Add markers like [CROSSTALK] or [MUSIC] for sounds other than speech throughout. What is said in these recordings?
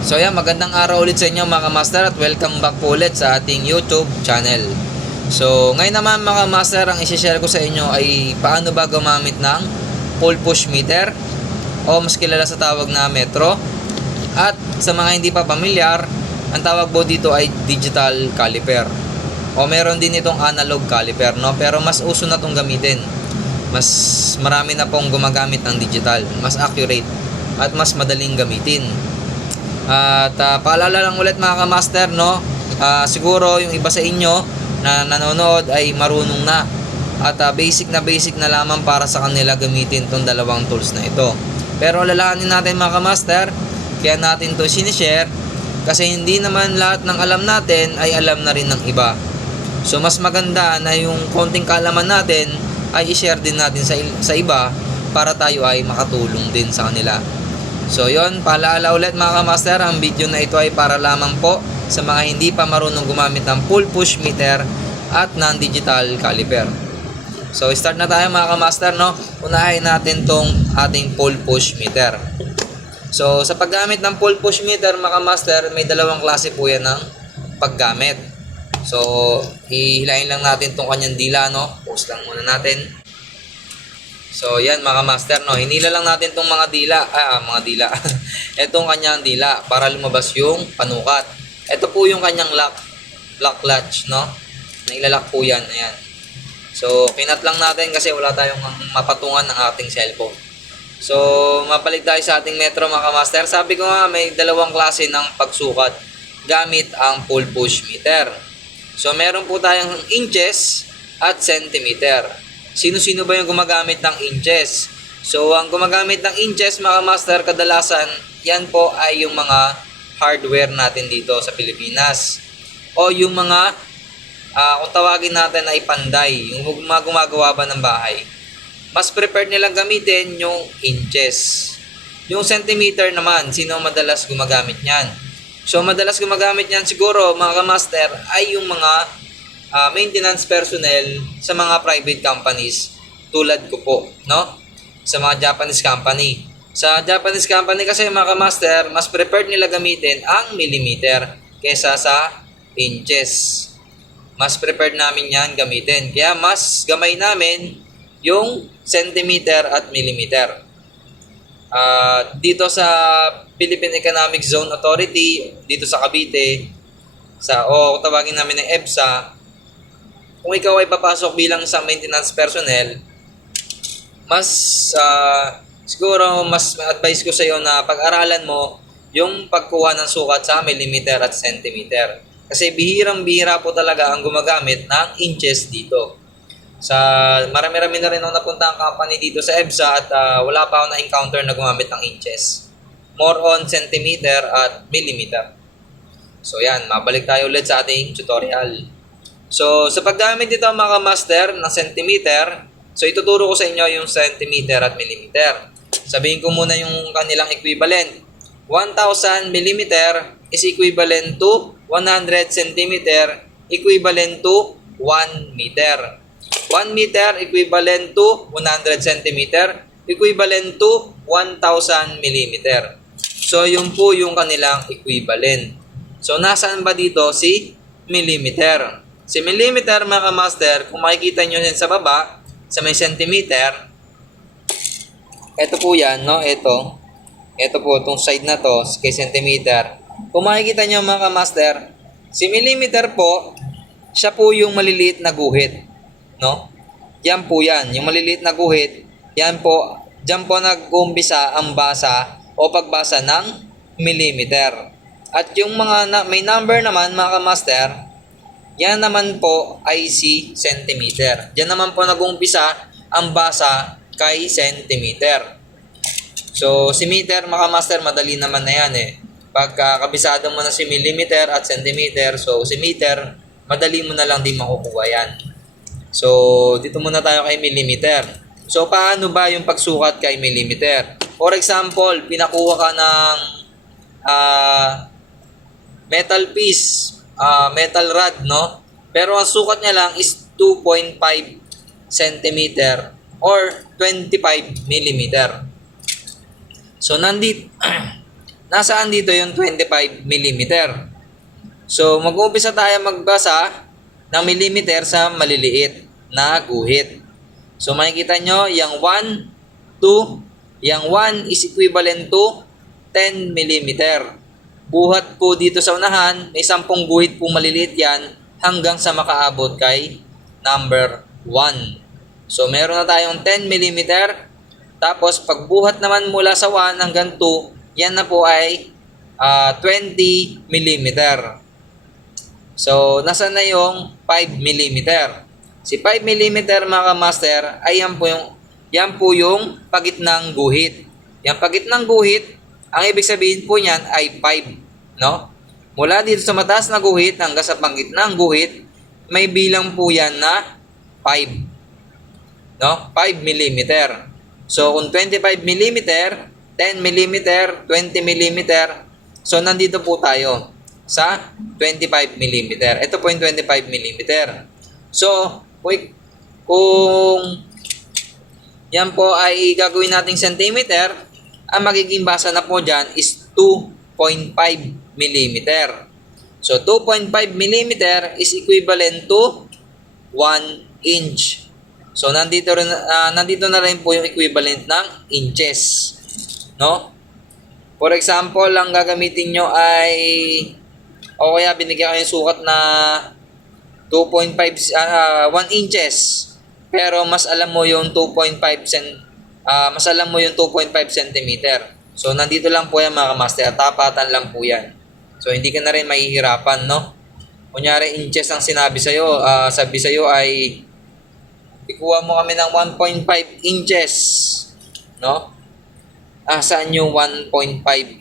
So yan, magandang araw ulit sa inyo mga master at welcome back po ulit sa ating YouTube channel. So ngayon naman mga master, ang isi-share ko sa inyo ay paano ba gumamit ng full push meter o mas kilala sa tawag na metro. At sa mga hindi pa pamilyar, ang tawag po dito ay digital caliper. O meron din itong analog caliper, no? Pero mas uso na itong gamitin. Mas marami na pong gumagamit ng digital, mas accurate at mas madaling gamitin. At ah, paalala lang ulit mga kamaster, no? Ah, siguro yung iba sa inyo na nanonood ay marunong na. At ah, basic na basic na lamang para sa kanila gamitin tong dalawang tools na ito. Pero alalahanin natin mga kamaster, kaya natin to sinishare kasi hindi naman lahat ng alam natin ay alam na rin ng iba. So mas maganda na yung konting kaalaman natin ay i-share din natin sa, sa iba para tayo ay makatulong din sa kanila. So yon, paalala ulit mga kamaster, ang video na ito ay para lamang po sa mga hindi pa marunong gumamit ng full push meter at non-digital caliper. So start na tayo mga kamaster, no? Unahin natin tong ating full push meter. So sa paggamit ng full push meter mga kamaster, may dalawang klase po yan ng paggamit. So hihilahin lang natin tong kanyang dila, no? Pause lang muna natin. So, yan mga master, no. Hinila lang natin tong mga dila, ah, mga dila. [LAUGHS] Itong kanyang dila para lumabas yung panukat. Ito po yung kanyang lock, lock latch, no. Nailalak po yan, ayan. So, kinat lang natin kasi wala tayong mapatungan ng ating cellphone. So, mapalit tayo sa ating metro mga master. Sabi ko nga, may dalawang klase ng pagsukat gamit ang full push meter. So, meron po tayong inches at centimeter. Sino-sino ba yung gumagamit ng inches? So, ang gumagamit ng inches, mga master, kadalasan, yan po ay yung mga hardware natin dito sa Pilipinas. O yung mga, ah, kung tawagin natin ay panday, yung mga gumagawa ba ng bahay. Mas prepared nilang gamitin yung inches. Yung centimeter naman, sino madalas gumagamit niyan? So, madalas gumagamit niyan siguro, mga kamaster, ay yung mga ah, maintenance personnel sa mga private companies tulad ko po, no? Sa mga Japanese company. Sa Japanese company kasi mga kamaster, mas prepared nila gamitin ang millimeter kesa sa inches. Mas prepared namin yan gamitin. Kaya mas gamay namin yung centimeter at millimeter. Ah, dito sa Philippine Economic Zone Authority, dito sa Cavite, sa o tawagin namin ng EBSA, kung ikaw ay papasok bilang isang maintenance personnel, mas ah, siguro mas advice ko sa iyo na pag-aralan mo yung pagkuha ng sukat sa millimeter at centimeter. Kasi bihirang-bihira po talaga ang gumagamit ng inches dito. Sa marami-rami na rin ako napunta ang company dito sa EBSA at ah, wala pa ako na-encounter na gumamit ng inches. More on centimeter at millimeter. So yan, mabalik tayo ulit sa ating tutorial. So, sa paggamit dito mga master ng centimeter, so ituturo ko sa inyo yung centimeter at millimeter. Sabihin ko muna yung kanilang equivalent. 1,000 millimeter is equivalent to 100 centimeter equivalent to 1 meter. 1 meter equivalent to 100 centimeter equivalent to 1,000 millimeter. So, yun po yung kanilang equivalent. So, nasaan ba dito si millimeter? Si millimeter mga master, kung makikita nyo yan sa baba, sa may centimeter, ito po yan, no? Ito. Ito po, itong side na to, kay centimeter. Kung makikita nyo mga master, si millimeter po, siya po yung maliliit na guhit. No? Yan po yan. Yung maliliit na guhit, yan po, dyan po nag-umpisa ang basa o pagbasa ng millimeter. At yung mga na, may number naman mga master, yan naman po ay si centimeter. Diyan naman po nag-umpisa ang basa kay centimeter. So, si meter, mga master, madali naman na yan eh. Pagka kabisado mo na si millimeter at centimeter, so si meter, madali mo na lang din makukuha yan. So, dito muna tayo kay millimeter. So, paano ba yung pagsukat kay millimeter? For example, pinakuha ka ng ah, metal piece, ah, metal rod, no? Pero ang sukat niya lang is 2.5 centimeter or 25 millimeter. So, nandito, [CLEARS THROAT] nasaan dito yung 25 mm. So, mag-uumpisa tayo magbasa ng millimeter sa maliliit na guhit. So, makikita nyo, yung 1, 2, yung 1 is equivalent to 10 mm. Buhat po dito sa unahan, may 10 guhit po maliliit yan hanggang sa makaabot kay number 1. So, meron na tayong 10 mm. Tapos, pagbuhat naman mula sa 1 hanggang 2, yan na po ay ah, 20 mm. So, nasa na yung 5 mm. Si 5 mm mga master ay yan po yung yan po yung pagitnang guhit. Yung pagitnang guhit, ang ibig sabihin po niyan ay 5, no? Mula dito sa mataas na guhit hanggang sa pagitnang guhit, may bilang po yan na 5. No? 5 mm. So, kung 25 mm, 10 mm, 20 mm, so nandito po tayo sa 25 mm. Ito po yung 25 mm. So, kung, kung yan po ay gagawin nating centimeter, ang magiging basa na po dyan is 2.5 mm. So, 2.5 mm is equivalent to 1 inch. So, nandito, rin, ah, nandito na rin po yung equivalent ng inches. No? For example, ang gagamitin nyo ay o kaya binigyan kayo yung sukat na 2.5 ah, 1 inches. Pero mas alam mo yung 2.5 cent ah, mas alam mo yung 2.5 centimeter. So nandito lang po yan mga master, tapatan lang po yan. So hindi ka na rin mahihirapan, no? Kunyari inches ang sinabi sa'yo, ah, sabi sa'yo ay ikuha mo kami ng 1.5 inches, no? Ah, saan yung 1.5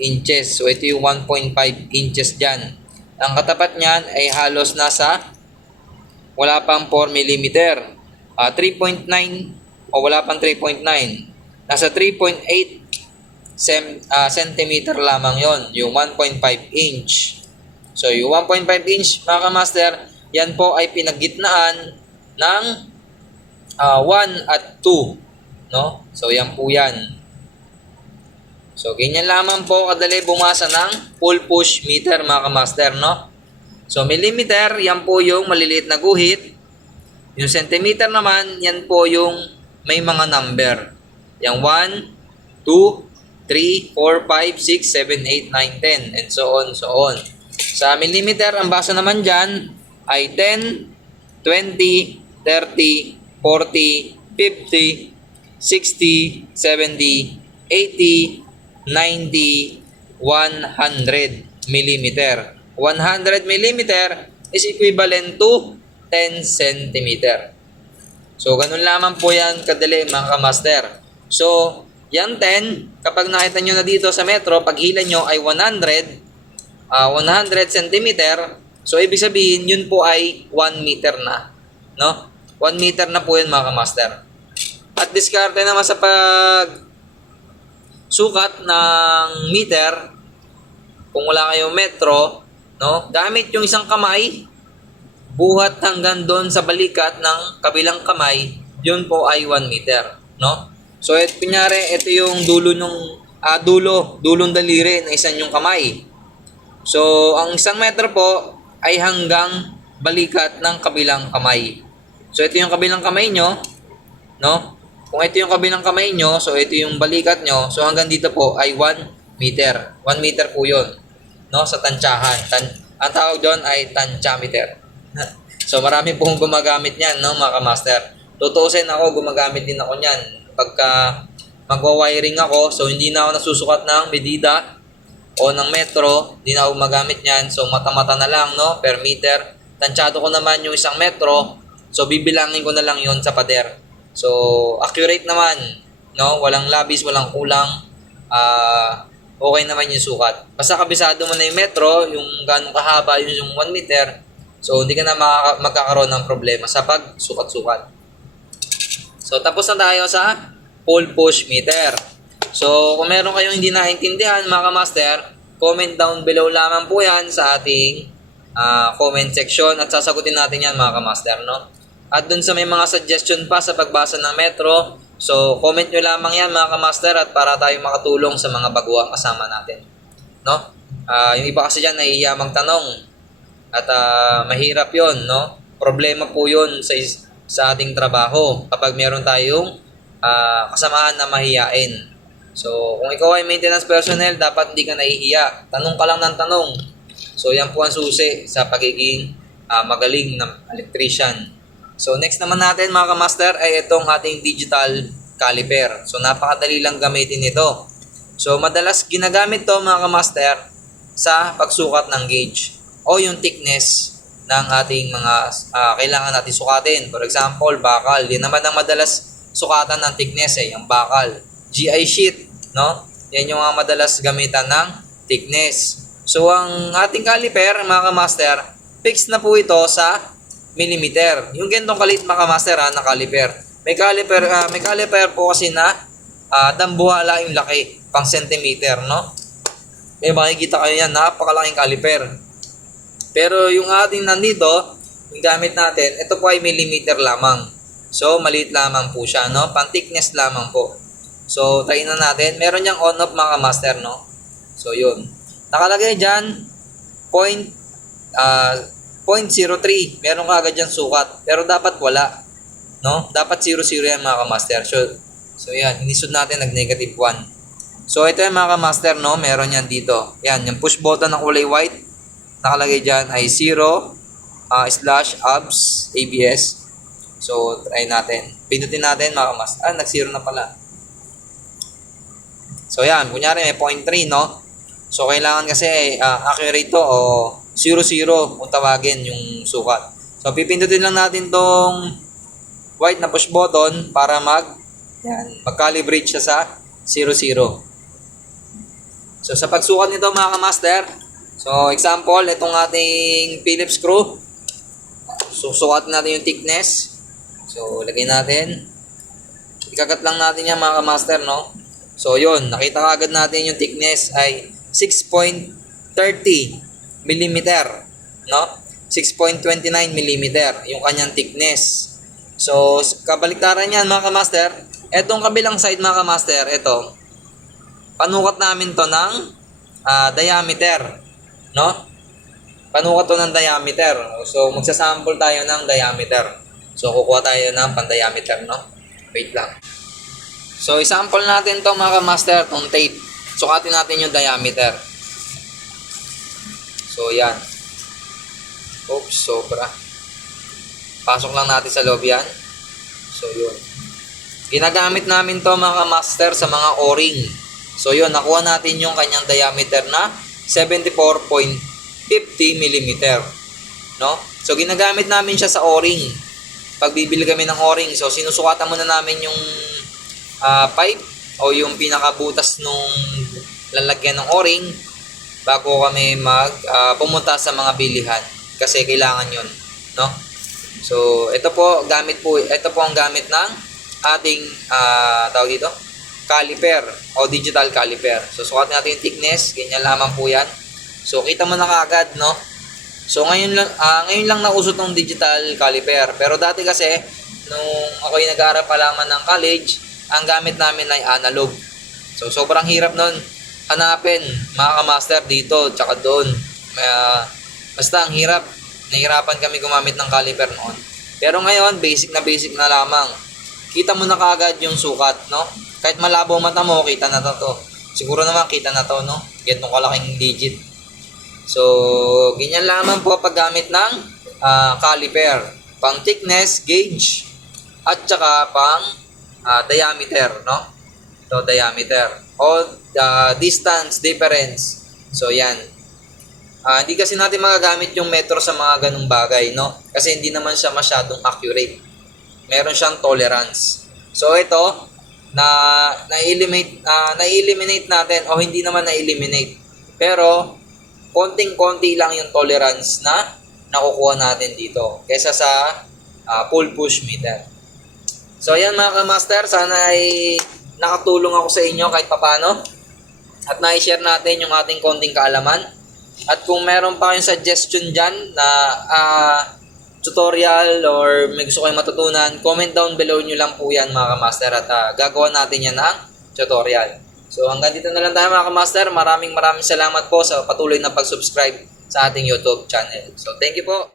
inches? So ito yung 1.5 inches dyan. Ang katapat niyan ay halos nasa wala pang 4 mm. Ah, 3.9 o wala pang 3.9. Nasa 3.8 sem, ah, centimeter lamang yon yung 1.5 inch. So, yung 1.5 inch, mga kamaster, yan po ay pinagitnaan ng ah, 1 at 2. No? So, yan po yan. So, ganyan lamang po kadali bumasa ng full push meter mga kamaster, no? So, millimeter, yan po yung maliliit na guhit. Yung centimeter naman, yan po yung may mga number. Yung 1, 2, 3, 4, 5, 6, 7, 8, 9, 10, and so on, so on. Sa millimeter, ang basa naman dyan ay 10, 20, 30, 40, 50, 60, 70, 80, 90, 100 millimeter. 100 millimeter is equivalent to 10 centimeter. So, ganun lamang po yan kadali mga kamaster. So, yung 10, kapag nakita nyo na dito sa metro, pag hila nyo ay 100, ah 100 centimeter, so ibig sabihin, yun po ay 1 meter na. No? 1 meter na po yun mga kamaster. At diskarte naman sa pag sukat ng meter, kung wala kayong metro, no, gamit yung isang kamay, buhat hanggang doon sa balikat ng kabilang kamay, yun po ay 1 meter, no? So, et, kunyari, ito yung dulo nung, ah, dulo, dulong daliri ng isang yung kamay. So, ang isang metro po ay hanggang balikat ng kabilang kamay. So, ito yung kabilang kamay nyo, no? Kung ito yung kabilang kamay nyo, so ito yung balikat nyo, so hanggang dito po ay 1 meter. 1 meter po yun, no? Sa tansyahan. Tan ang tawag doon ay tansyameter. [LAUGHS] so marami pong gumagamit niyan, no, mga master. Tutusin ako, gumagamit din ako niyan. Pagka magwa-wiring ako, so hindi na ako nasusukat ng medida o ng metro, hindi na ako gumagamit niyan. So mata-mata na lang, no, per meter. Tansyado ko naman yung isang metro, so bibilangin ko na lang yon sa pader. So, accurate naman, no? Walang labis, walang kulang. Ah, okay naman yung sukat. Basta kabisado mo na yung metro, yung gano'ng kahaba yung 1 meter, so hindi ka na makaka- magkakaroon ng problema sa pagsukat-sukat. So, tapos na tayo sa full push meter. So, kung meron kayong hindi naintindihan, mga master, comment down below lamang po yan sa ating ah, comment section at sasagutin natin yan, mga master, no? At dun sa may mga suggestion pa sa pagbasa ng metro, so comment nyo lamang yan mga kamaster at para tayo makatulong sa mga baguang kasama natin. no? Ah, yung iba kasi dyan nahihiya magtanong at ah, mahirap yon no? Problema po yun sa, sa ating trabaho kapag meron tayong ah, kasamahan na mahiyain. So, kung ikaw ay maintenance personnel, dapat hindi ka nahihiya. Tanong ka lang ng tanong. So, yan po ang susi sa pagiging ah, magaling na electrician. So, next naman natin mga kamaster ay itong ating digital caliper. So, napakadali lang gamitin ito. So, madalas ginagamit to mga kamaster sa pagsukat ng gauge o yung thickness ng ating mga ah, kailangan natin sukatin. For example, bakal. Yan naman ang madalas sukatan ng thickness eh, yung bakal. GI sheet, no? Yan yung mga madalas gamitan ng thickness. So, ang ating caliper, mga kamaster, fixed na po ito sa millimeter. Yung gantong kalit mga kamaster ha, na caliper. May caliper, ah, may caliper po kasi na ah, dambuhala yung laki, pang centimeter, no? May makikita kayo yan, napakalaking caliper. Pero yung ating nandito, yung gamit natin, ito po ay millimeter lamang. So, maliit lamang po siya, no? Pang thickness lamang po. So, try na natin. Meron niyang on-off mga master, no? So, yun. Nakalagay dyan, point, ah, 0.03. Meron ka agad dyan sukat. Pero dapat wala. No? Dapat 0.0 yan mga master. So, so yan. Inisod natin nag-negative 1. So, ito yung mga master, no? Meron yan dito. Yan, yung push button na kulay white. Nakalagay dyan ay 0 ah, slash abs ABS. So, try natin. Pindutin natin mga. Ah, nag-zero na pala. So, yan. Kunyari, may 0.3, no? So, kailangan kasi ah, accurate to o 0-0 kung tawagin yung sukat. So, pipindutin lang natin tong white na push button para mag yan, mag-calibrate siya sa 0-0. So, sa pagsukat nito mga kamaster, so, example, itong ating Phillips screw. Susukat natin yung thickness. So, lagay natin. Ikakat lang natin yan mga kamaster, no? So, yun. Nakita ka agad natin yung thickness ay 6.30 mm, no? 6.29 mm yung kanyang thickness. So, kabaliktaran yan mga kamaster. Etong kabilang side mga kamaster, ito, panukat namin to ng ah, diameter, no? Panukat to ng diameter. So, magsasample tayo ng diameter. So, kukuha tayo ng pan-diameter, no? Wait lang. So, isample natin to mga kamaster, tong tape. Sukatin natin yung diameter. So, yan. Oops, sobra. Pasok lang natin sa loob yan. So, yun. Ginagamit namin to mga master sa mga o-ring. So, yun. Nakuha natin yung kanyang diameter na 74.50 mm. No? So, ginagamit namin siya sa o-ring. Pag bibili kami ng o-ring, so, sinusukatan muna namin yung ah, pipe o yung pinakabutas nung lalagyan ng o-ring bago kami mag ah, pumunta sa mga bilihan kasi kailangan yun no so ito po gamit po ito po ang gamit ng ating ah, tawag dito caliper o digital caliper. So sukat natin yung thickness. Ganyan lamang po yan. So kita mo na kaagad no? So ngayon lang ah, ngayon lang nauso tong digital caliper. Pero dati kasi nung ako yung nag-aaral pa lamang ng college ang gamit namin ay analog. So sobrang hirap nun. Hanapin mga kamaster dito tsaka doon. Ah, basta ang hirap. Nahirapan kami gumamit ng caliper noon. Pero ngayon basic na basic na lamang. Kita mo na kaagad yung sukat no kahit malabo mata mo kita na to, siguro naman kita na to no ganitong kalaking digit so ganyan lamang po paggamit ng ah, caliper pang thickness gauge at saka pang ah, diameter no to diameter o the distance difference. So yan. Ah, hindi kasi natin magagamit yung metro sa mga ganung bagay, no? Kasi hindi naman siya masyadong accurate. Meron siyang tolerance. So ito na na-eliminate ah, na-eliminate natin o hindi naman na-eliminate. Pero konting-konti lang yung tolerance na nakukuha natin dito kaysa sa ah, full push meter. So ayan mga kamaster, sana ay nakatulong ako sa inyo kahit papano. At na-share natin yung ating konting kaalaman. At kung meron pa kayong suggestion dyan na ah, tutorial or may gusto kayong matutunan, comment down below nyo lang po yan mga kamaster at ah, gagawa natin yan ng tutorial. So hanggang dito na lang tayo mga kamaster. Maraming maraming salamat po sa patuloy na pag-subscribe sa ating YouTube channel. So thank you po.